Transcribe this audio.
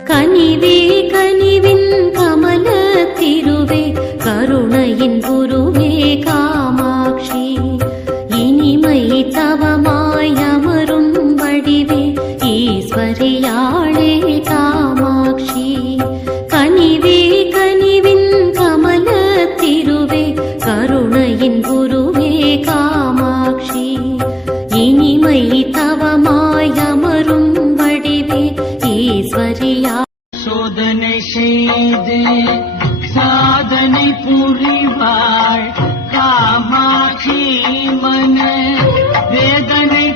கனிவே கனிவின் கமல திருவே கருணையின் குருவே காமாட்சி இனிமை தவமாய் அமரும் வடிவே ஈஸ்வரியாளே காமாட்சி கனிவே கனிவின் கமல திருவே கருணையின் குருவே காமாட்சி இனிமை தவமாய் அமரும் வடிவே ஈஸ்வரியா சோதனை செய்து சாதனை புரிவாள் காமாட்சி மன வேதனை